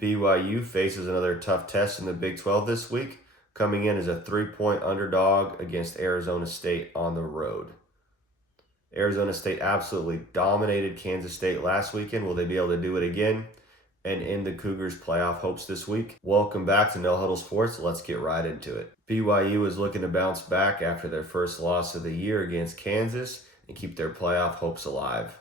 BYU faces another tough test in the Big 12 this week, coming in as a 3-point underdog against Arizona State on the road. Arizona State absolutely dominated Kansas State last weekend. Will they be able to do it again and end the Cougars' playoff hopes this week? Welcome back to No Huddle Sports. Let's get right into it. BYU is looking to bounce back after their first loss of the year against Kansas and keep their playoff hopes alive.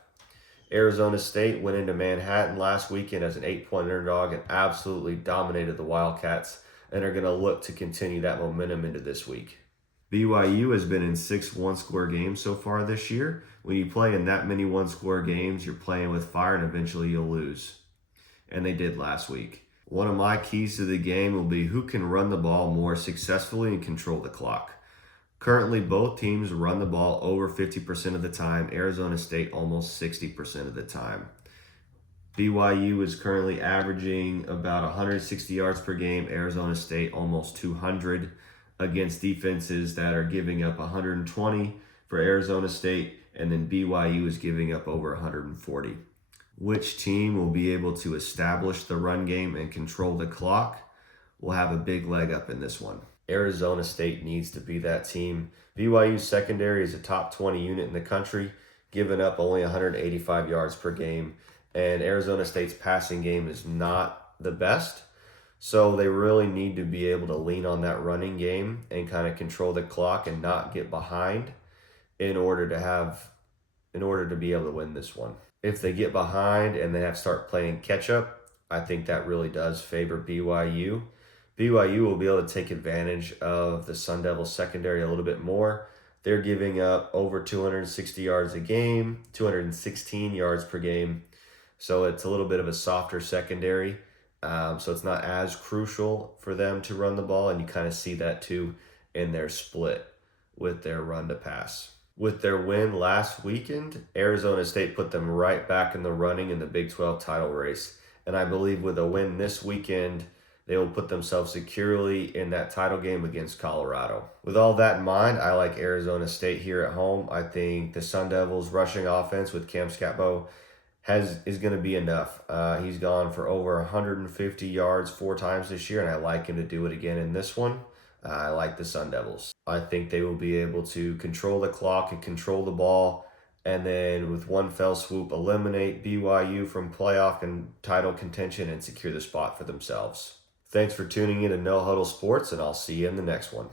Arizona State went into Manhattan last weekend as an 8-point underdog and absolutely dominated the Wildcats and are going to look to continue that momentum into this week. BYU has been in 6 one-score games so far this year. When you play in that many one-score games, you're playing with fire and eventually you'll lose. And they did last week. One of my keys to the game will be who can run the ball more successfully and control the clock. Currently, both teams run the ball over 50% of the time. Arizona State almost 60% of the time. BYU is currently averaging about 160 yards per game. Arizona State almost 200 against defenses that are giving up 120 for Arizona State, and then BYU is giving up over 140. Which team will be able to establish the run game and control the clock will have a big leg up in this one. Arizona State needs to be that team. BYU's secondary is a top 20 unit in the country, giving up only 185 yards per game, and Arizona State's passing game is not the best. So they really need to be able to lean on that running game and kind of control the clock and not get behind in order to be able to win this one. If they get behind and they have to start playing catch up, I think that really does favor BYU. BYU will be able to take advantage of the Sun Devils secondary a little bit more. They're giving up over 260 yards a game, 216 yards per game. So it's a little bit of a softer secondary. So it's not as crucial for them to run the ball. And you kind of see that too in their split with their run to pass. With their win last weekend, Arizona State put them right back in the running in the Big 12 title race. And I believe with a win this weekend, they will put themselves securely in that title game against Colorado. With all that in mind, I like Arizona State here at home. I think the Sun Devils' rushing offense with Cam Scatbo is going to be enough. He's gone for over 150 yards 4 times this year, and I like him to do it again in this one. I like the Sun Devils. I think they will be able to control the clock and control the ball, and then with one fell swoop, eliminate BYU from playoff and title contention and secure the spot for themselves. Thanks for tuning in to No Huddle Sports, and I'll see you in the next one.